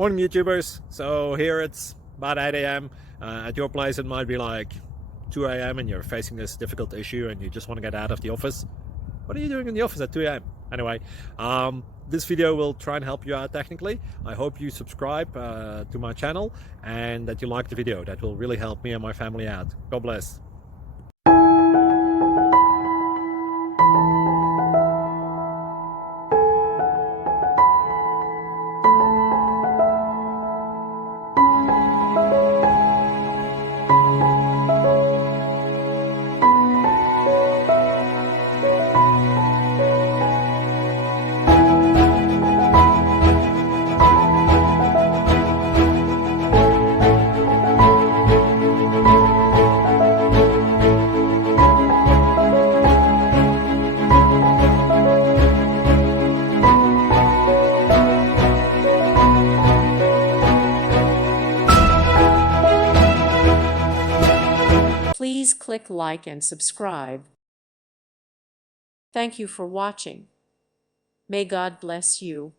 Morning YouTubers. So here it's about 8 a.m. At your place it might be like 2 a.m. and you're facing this difficult issue and you just want to get out of the office. What are you doing in the office at 2 a.m.? Anyway, this video will try and help you out technically. I hope you subscribe to my channel and that you like the video. That will really help me and my family out. God bless. Please click like and subscribe. Thank you for watching. May God bless you.